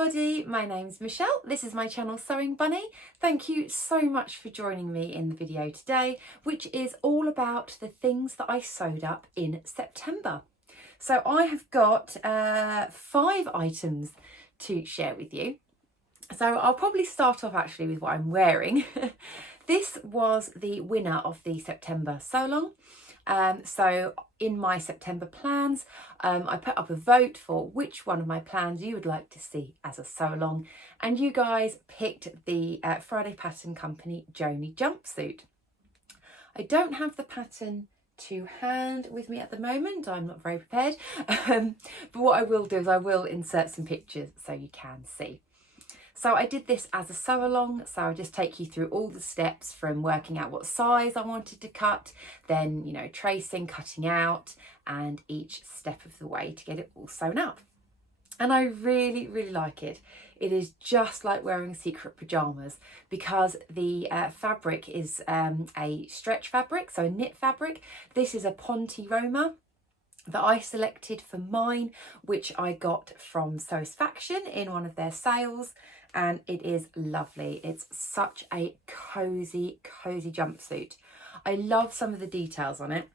everybody, my name's Michelle. This is my channel Sewing Bunny. Thank you so much for joining me in the video today, which is all about the things that I sewed up in September. So I have got 5 items to share with you. So I'll probably start off actually with what I'm wearing. This was the winner of the September sew along. So in my September plans, I put up a vote for which one of my plans you would like to see as a sew along, and you guys picked the Friday Pattern Company Joni Jumpsuit. I don't have the pattern to hand with me at the moment, I'm not very prepared, but what I will do is I will insert some pictures so you can see. So I did this as a sew along, so I'll just take you through all the steps from working out what size I wanted to cut, then, you know, tracing, cutting out, and each step of the way to get it all sewn up. And I really, really like it. It is just like wearing secret pyjamas because the fabric is a stretch fabric, so a knit fabric. This is a Ponte Roma that I selected for mine, which I got from Southbank in one of their sales, and it is lovely. It's such a cozy jumpsuit. I love some of the details on it.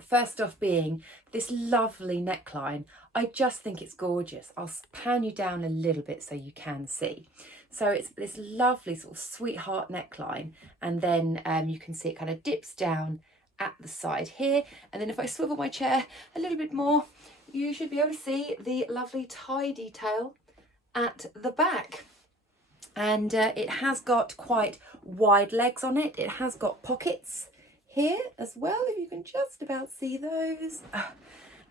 First off being this lovely neckline. I just think it's gorgeous. I'll pan you down a little bit so you can see. So it's this lovely sort of sweetheart neckline, and then you can see it kind of dips down at the side here, and then if I swivel my chair a little bit more, you should be able to see the lovely tie detail at the back. And it has got quite wide legs on it. It has got pockets here as well, if you can just about see those.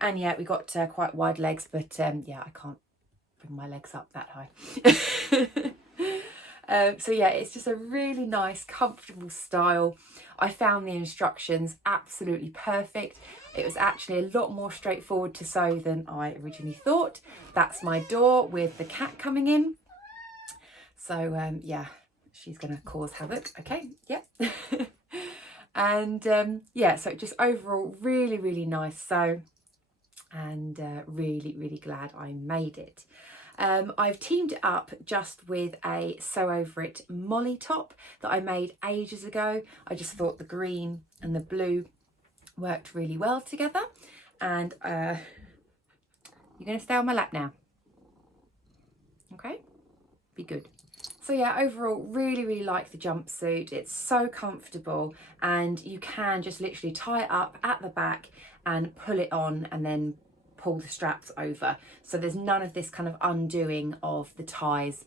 And yeah, we got quite wide legs, but yeah, I can't bring my legs up that high. So yeah, it's just a really nice, comfortable style. I found the instructions absolutely perfect. It was actually a lot more straightforward to sew than I originally thought. That's my door with the cat coming in. So yeah, she's going to cause havoc. Okay, yep. And yeah, so just overall really, really nice sew, and really, really glad I made it. I've teamed it up just with a sew over it molly top that I made ages ago. I just thought the green and the blue worked really well together, and you're going to stay on my lap now, okay? Be good. So yeah, overall really, really like the jumpsuit. It's so comfortable, and you can just literally tie it up at the back and pull it on and then pull the straps over, so there's none of this kind of undoing of the ties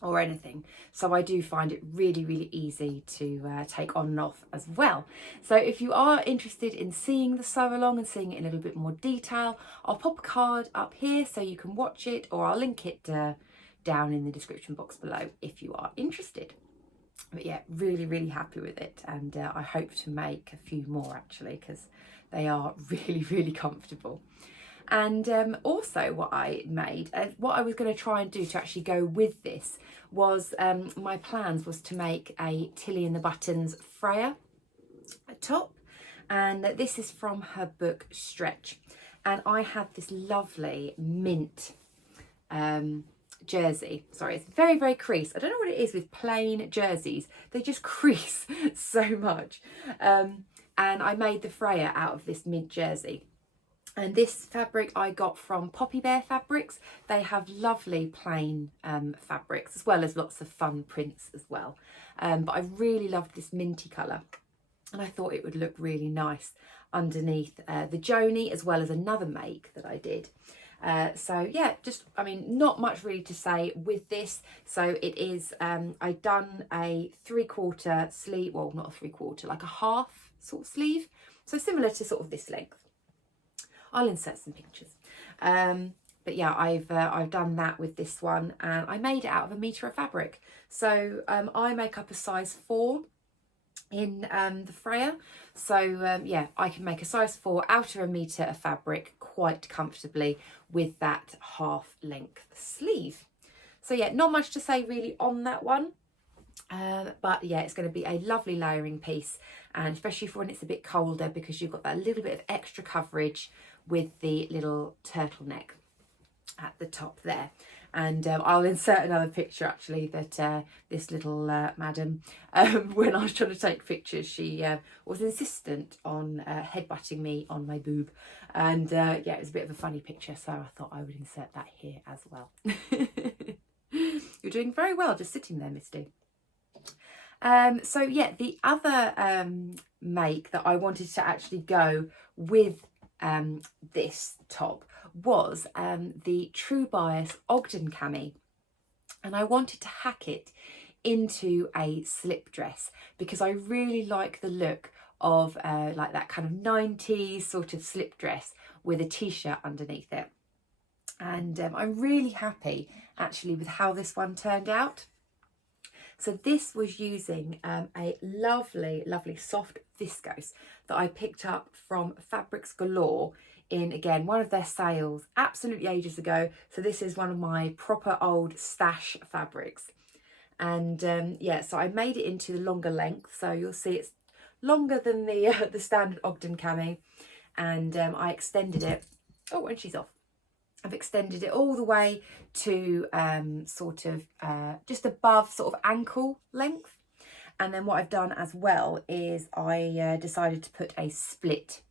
or anything. So I do find it really, really easy to take on and off as well. So if you are interested in seeing the sew along and seeing it in a little bit more detail, I'll pop a card up here so you can watch it, or I'll link it down in the description box below if you are interested. But yeah, really, really happy with it, and I hope to make a few more actually, because they are really, really comfortable. And also what I made, what I was going to try and do to actually go with this was, my plans was to make a Tilly and the Buttons Frayer top, and this is from her book Stretch, and I had this lovely mint jersey. Sorry, it's very, very creased. I don't know what it is with plain jerseys, they just crease so much, and I made the Frayer out of this mint jersey. And this fabric I got from Poppy Bear Fabrics. They have lovely plain fabrics, as well as lots of fun prints as well. But I really loved this minty colour, and I thought it would look really nice underneath the Joanie, as well as another make that I did. So yeah, just, I mean, not much really to say with this. So it is, I've done a 3/4 sleeve, well, not a 3/4, like a half sort of sleeve. So similar to sort of this length. I'll insert some pictures. But yeah, I've done that with this one, and I made it out of 1 metre of fabric. So I make up a size 4 in the Frayer. So yeah, I can make a size 4 out of 1 metre of fabric quite comfortably with that half length sleeve. So yeah, not much to say really on that one. But yeah, it's going to be a lovely layering piece, and especially for when it's a bit colder, because you've got that little bit of extra coverage with the little turtleneck at the top there. And I'll insert another picture actually that this little madam, when I was trying to take pictures, she was insistent on headbutting me on my boob. And yeah, it was a bit of a funny picture, so I thought I would insert that here as well. You're doing very well just sitting there, Misty. So yeah, the other make that I wanted to actually go with this top was the True Bias Ogden cami, and I wanted to hack it into a slip dress because I really like the look of like that kind of 90s sort of slip dress with a t-shirt underneath it. And I'm really happy actually with how this one turned out. So this was using a lovely, lovely soft viscose that I picked up from Fabrics Galore in, again, one of their sales absolutely ages ago. So this is one of my proper old stash fabrics. And yeah, so I made it into the longer length. So you'll see it's longer than the standard Ogden cami. And I extended it. Oh, and she's off. I've extended it all the way to sort of just above sort of ankle length. And then what I've done as well is I decided to put a split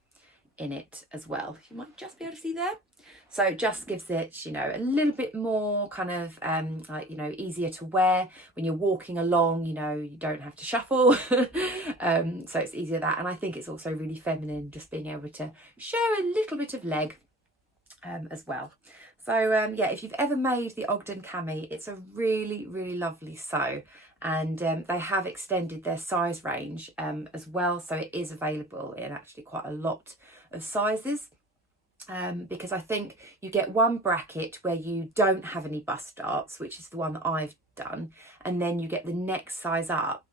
in it as well. You might just be able to see there. So it just gives it, you know, a little bit more kind of like, you know, easier to wear when you're walking along, you know, you don't have to shuffle. So it's easier that. And I think it's also really feminine, just being able to show a little bit of leg as well. So yeah, if you've ever made the Ogden cami, it's a really, really lovely sew, and they have extended their size range as well, so it is available in actually quite a lot of sizes. Because I think you get one bracket where you don't have any bust darts, which is the one that I've done, and then you get the next size up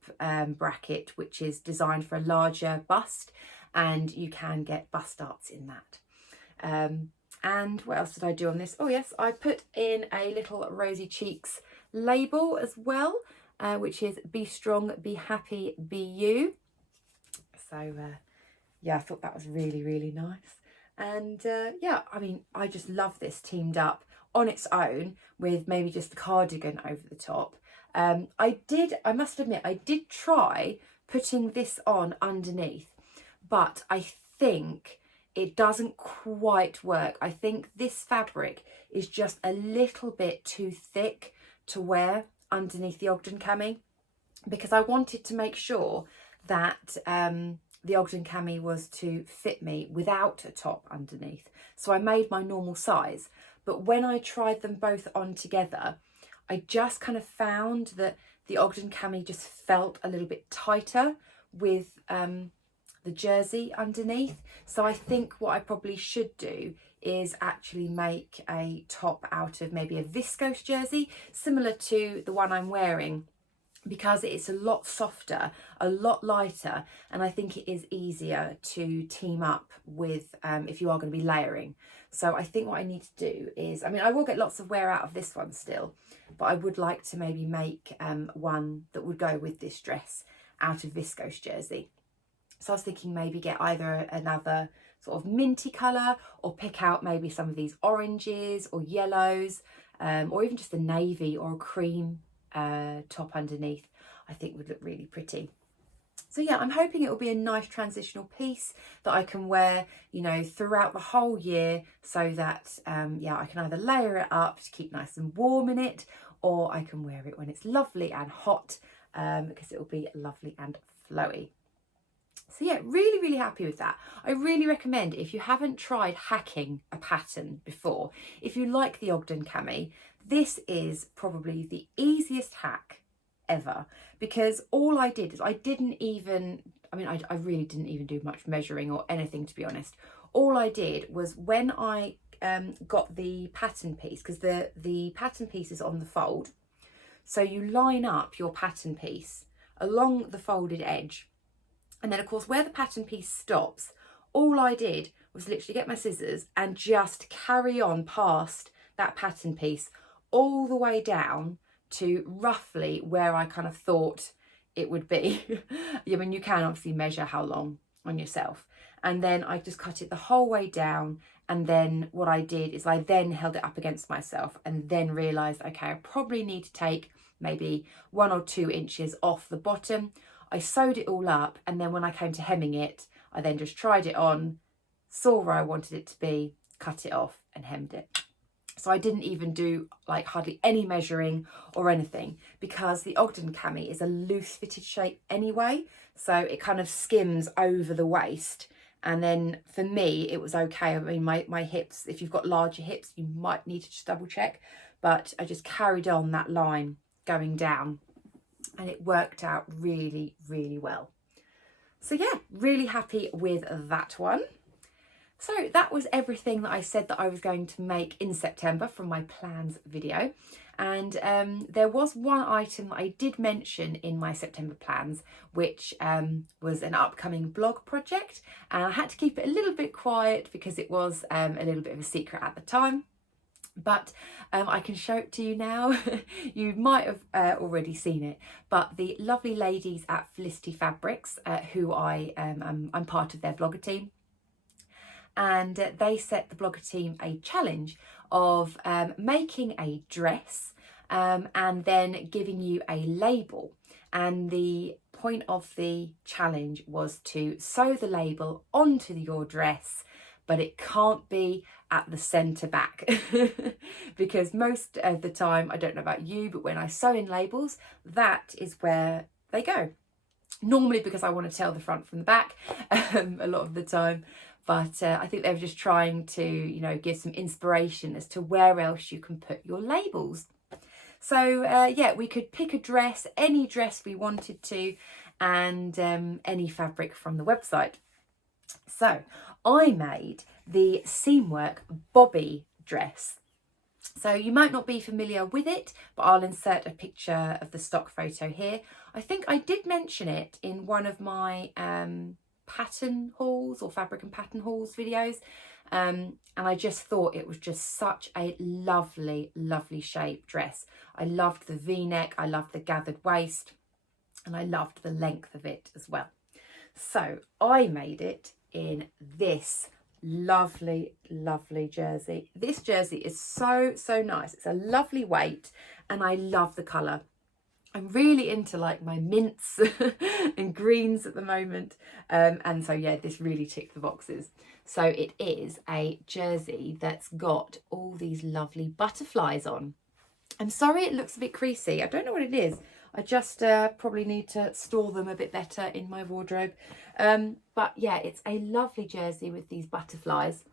bracket, which is designed for a larger bust, and you can get bust darts in that. And what else did I do on this? Oh yes, I put in a little Rosy Cheeks label as well, which is Be Strong, Be Happy, Be You. So yeah, I thought that was really, really nice. And yeah, I mean, I just love this teamed up on its own with maybe just a cardigan over the top. I must admit, I did try putting this on underneath, but I think it doesn't quite work. I think this fabric is just a little bit too thick to wear underneath the Ogden cami, because I wanted to make sure that the Ogden cami was to fit me without a top underneath. So I made my normal size, but when I tried them both on together, I just kind of found that the Ogden cami just felt a little bit tighter with the jersey underneath. So I think what I probably should do is actually make a top out of maybe a viscose jersey, similar to the one I'm wearing, because it's a lot softer, a lot lighter, and I think it is easier to team up with if you are going to be layering. So I think what I need to do is, I mean, I will get lots of wear out of this one still, but I would like to maybe make one that would go with this dress out of viscose jersey. So I was thinking maybe get either another sort of minty colour, or pick out maybe some of these oranges or yellows, or even just a navy or a cream top underneath. I think would look really pretty. So yeah, I'm hoping it will be a nice transitional piece that I can wear, you know, throughout the whole year, so that yeah, I can either layer it up to keep nice and warm in it, or I can wear it when it's lovely and hot, because it will be lovely and flowy. So yeah, really, really happy with that. I really recommend, if you haven't tried hacking a pattern before, if you like the Ogden cami, this is probably the easiest hack ever, because all I did is I really didn't even do much measuring or anything, to be honest. All I did was, when I got the pattern piece, because the pattern piece is on the fold, so you line up your pattern piece along the folded edge. And then, of course, where the pattern piece stops, all I did was literally get my scissors and just carry on past that pattern piece all the way down to roughly where I kind of thought it would be. I mean, you can obviously measure how long on yourself. And then I just cut it the whole way down. And then what I did is I then held it up against myself and then realised, okay, I probably need to take maybe 1 or 2 inches off the bottom. I sewed it all up, and then when I came to hemming it, I then just tried it on, saw where I wanted it to be, cut it off and hemmed it. So I didn't even do like hardly any measuring or anything, because the Ogden cami is a loose fitted shape anyway. So it kind of skims over the waist. And then for me, it was okay. I mean, my hips, if you've got larger hips, you might need to just double check. But I just carried on that line going down, and it worked out really, really well. So yeah, really happy with that one. So that was everything that I said that I was going to make in September from my plans video. And there was one item that I did mention in my September plans, which was an upcoming blog project. And I had to keep it a little bit quiet because it was a little bit of a secret at the time. But I can show it to you now. You might have already seen it, but the lovely ladies at Felicity Fabrics, who I'm part of their blogger team, and they set the blogger team a challenge of making a dress and then giving you a label. And the point of the challenge was to sew the label onto your dress, but it can't be at the centre back because most of the time, I don't know about you, but when I sew in labels, that is where they go. Normally because I want to tell the front from the back a lot of the time. But I think they were just trying to, you know, give some inspiration as to where else you can put your labels. So yeah, we could pick a dress, any dress we wanted to, and any fabric from the website. So I made the Seamwork Bobby dress. So you might not be familiar with it, but I'll insert a picture of the stock photo here. I think I did mention it in one of my pattern hauls or fabric and pattern hauls videos. And I just thought it was just such a lovely, lovely shape dress. I loved the V-neck, I loved the gathered waist, and I loved the length of it as well. So I made it in this lovely, lovely jersey. This jersey is so nice. It's a lovely weight and I love the colour. I'm really into like my mints and greens at the moment. And so yeah, this really ticked the boxes. So it is a jersey that's got all these lovely butterflies on. I'm sorry it looks a bit creasy. I don't know what it is. I just probably need to store them a bit better in my wardrobe. But yeah, it's a lovely jersey with these butterflies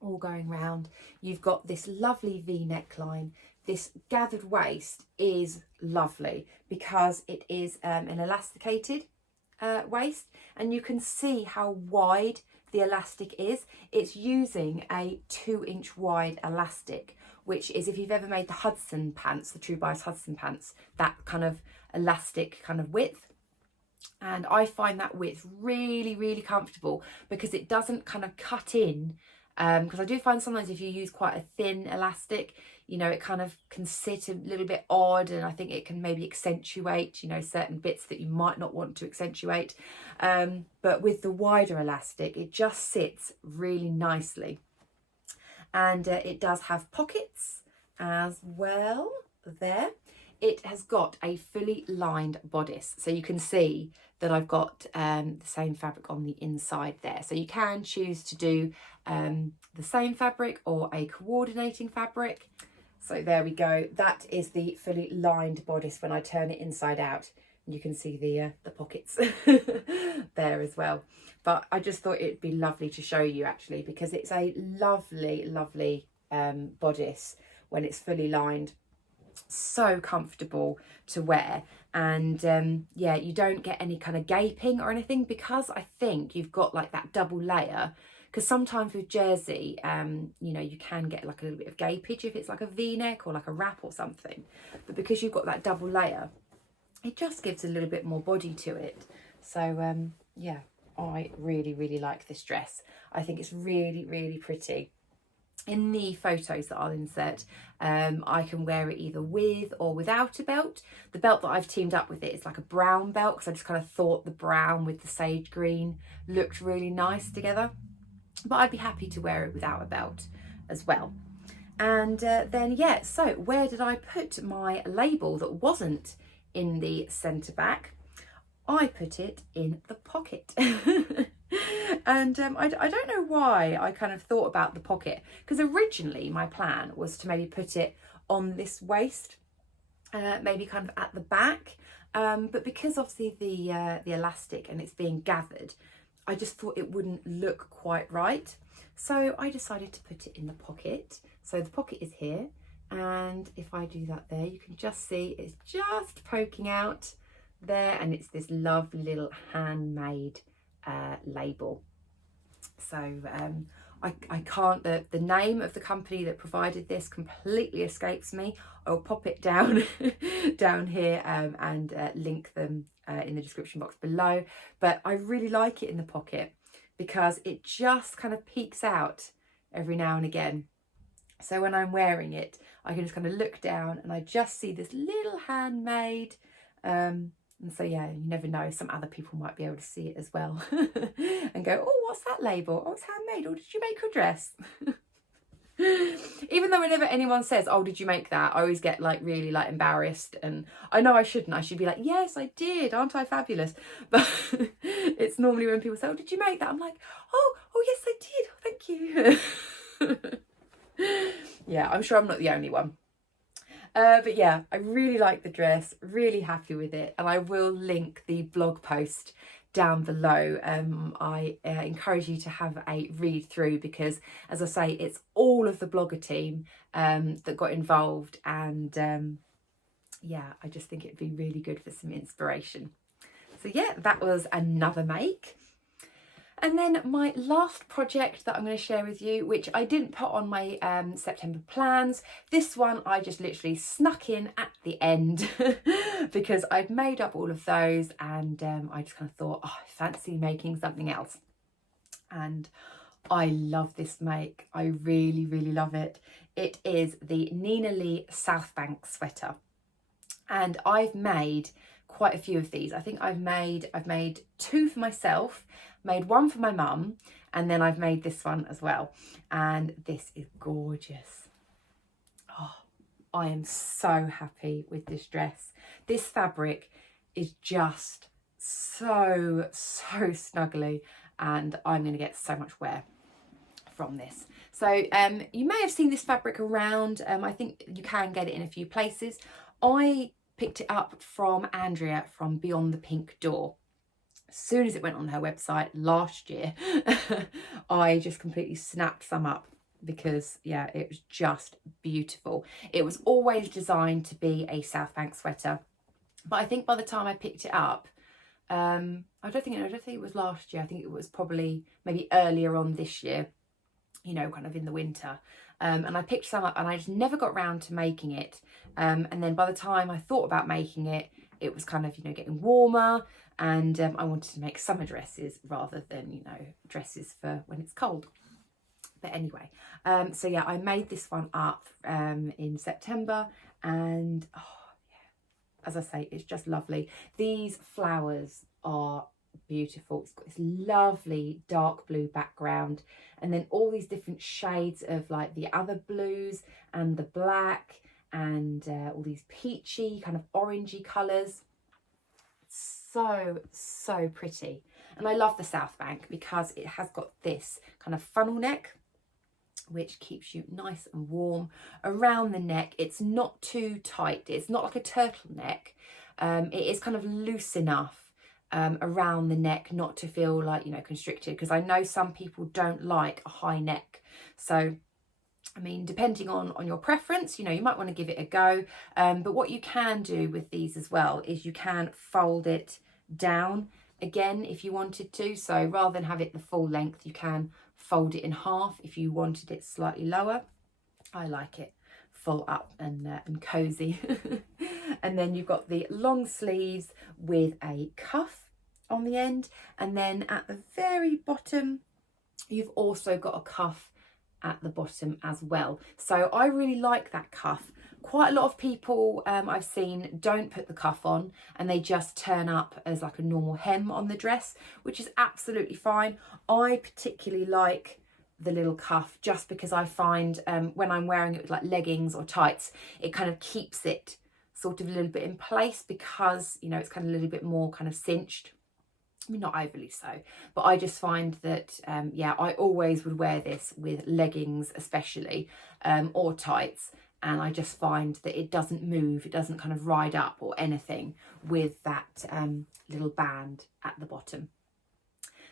all going round. You've got this lovely V neckline. This gathered waist is lovely because it is an elasticated waist, and you can see how wide the elastic is. It's using a 2-inch wide elastic, which is, if you've ever made the Hudson pants, the True Bias Hudson pants, that kind of elastic kind of width. And I find that width really, really comfortable because it doesn't kind of cut in. Because I do find sometimes if you use quite a thin elastic, you know, it kind of can sit a little bit odd, and I think it can maybe accentuate, you know, certain bits that you might not want to accentuate. But with the wider elastic, it just sits really nicely. And it does have pockets as well there. It has got a fully lined bodice, so you can see that I've got the same fabric on the inside there. So you can choose to do the same fabric or a coordinating fabric. So there we go. That is the fully lined bodice when I turn it inside out. You can see the pockets there as well. But I just thought it'd be lovely to show you actually, because it's a lovely, lovely bodice when it's fully lined. So comfortable to wear, and yeah, you don't get any kind of gaping or anything, because I think you've got like that double layer. Because sometimes with jersey, you know, you can get like a little bit of gapage if it's like a V-neck or like a wrap or something. But because you've got that double layer, it just gives a little bit more body to it. So yeah, I really, really like this dress. I think it's really, really pretty. in the photos that I'll insert, I can wear it either with or without a belt. The belt that I've teamed up with it is like a brown belt, because I just kind of thought the brown with the sage green looked really nice together. But I'd be happy to wear it without a belt as well. And then, yeah, so where did I put my label that wasn't in the centre back? I put it in the pocket. And I don't know why I kind of thought about the pocket, because originally my plan was to maybe put it on this waist, maybe kind of at the back, but because obviously the elastic and it's being gathered, I just thought it wouldn't look quite right. So I decided to put it in the pocket. So the pocket is here, and if I do that there, you can just see it's just poking out there, and it's this lovely little handmade label. So I can't, the name of the company that provided this completely escapes me. I'll pop it down down here and link them in the description box below. But I really like it in the pocket because it just kind of peeks out every now and again. So when I'm wearing it, I can just kind of look down and I just see this little handmade, and so yeah, you never know, some other people might be able to see it as well and go, oh, what's that label? Oh, it's handmade. Or did you make your dress? Even though whenever anyone says, oh, did you make that? I always get like really like embarrassed, and I know I shouldn't. I should be like, yes, I did. Aren't I fabulous? But it's normally when people say, oh, did you make that? I'm like, oh, yes, I did. Thank you. Yeah, I'm sure I'm not the only one. But yeah, I really like the dress, really happy with it, and I will link the blog post down below. I encourage you to have a read through, because as I say, it's all of the blogger team that got involved, and yeah, I just think it'd be really good for some inspiration. So yeah, that was another make. And then my last project that I'm going to share with you, which I didn't put on my September plans. This one I just literally snuck in at the end because I'd made up all of those, and I just kind of thought, oh, I fancy making something else. And I love this make. I really, really love it. It is the Nina Lee Southbank sweater. And I've made quite a few of these. I think I've made 2 for myself, made 1 for my mum, and then I've made this one as well. And this is gorgeous. Oh, I am so happy with this dress. This fabric is just so snuggly, and I'm going to get so much wear from this. So you may have seen this fabric around. I think you can get it in a few places. I picked it up from Andrea from Beyond the Pink Door. As soon as it went on her website last year, I just completely snapped some up because, yeah, it was just beautiful. It was always designed to be a Southbank sweater, but I think by the time I picked it up, I don't think it was last year. I think it was probably maybe earlier on this year, you know, kind of in the winter. And I picked some up and I just never got round to making it. And then by the time I thought about making it, it was kind of, you know, getting warmer, and I wanted to make summer dresses rather than, you know, dresses for when it's cold. But anyway, so yeah, I made this one up in September, and oh yeah, as I say, it's just lovely. These flowers are beautiful. It's got this lovely dark blue background, and then all these different shades of like the other blues and the black, and all these peachy kind of orangey colours. So pretty. And I love the Southbank because it has got this kind of funnel neck, which keeps you nice and warm around the neck. It's not too tight. It's not like a turtleneck. It is kind of loose enough around the neck not to feel like, you know, constricted, because I know some people don't like a high neck. So I mean, depending on your preference, you know, you might want to give it a go. But what you can do with these as well is you can fold it down again if you wanted to. So rather than have it the full length, you can fold it in half if you wanted it slightly lower. I like it full up and cozy. And then you've got the long sleeves with a cuff on the end, and then at the very bottom you've also got a cuff at the bottom as well. So I really like that cuff. Quite a lot of people I've seen don't put the cuff on and they just turn up as like a normal hem on the dress, which is absolutely fine. I particularly like the little cuff just because I find when I'm wearing it with like leggings or tights, it kind of keeps it sort of a little bit in place because, you know, it's kind of a little bit more kind of cinched. I mean, not overly so, but I just find that, yeah, I always would wear this with leggings especially, or tights. And I just find that it doesn't move, it doesn't kind of ride up or anything with that little band at the bottom.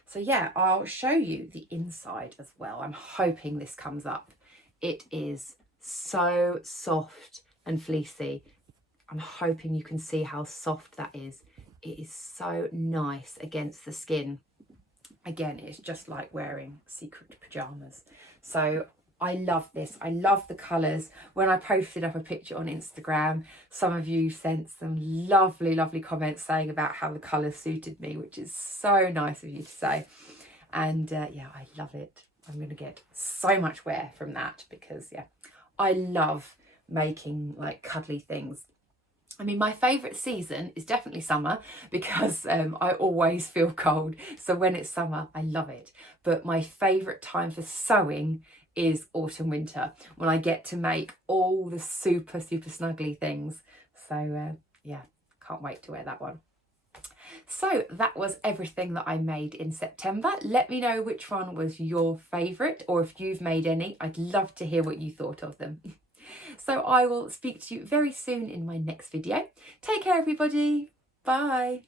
So yeah, I'll show you the inside as well. I'm hoping this comes up. It is so soft and fleecy. I'm hoping you can see how soft that is. It is so nice against the skin. Again, it's just like wearing secret pajamas. So I love this. I love the colours. When I posted up a picture on Instagram, some of you sent some lovely, lovely comments saying about how the colours suited me, which is so nice of you to say. And yeah, I love it. I'm going to get so much wear from that because, yeah, I love making like cuddly things. I mean, my favourite season is definitely summer because I always feel cold. So when it's summer, I love it. But my favourite time for sewing is autumn winter, when I get to make all the super snuggly things. So yeah, can't wait to wear that one. So that was everything that I made in September. Let me know which one was your favourite, or if you've made any. I'd love to hear what you thought of them. So I will speak to you very soon in my next video. Take care, everybody. Bye.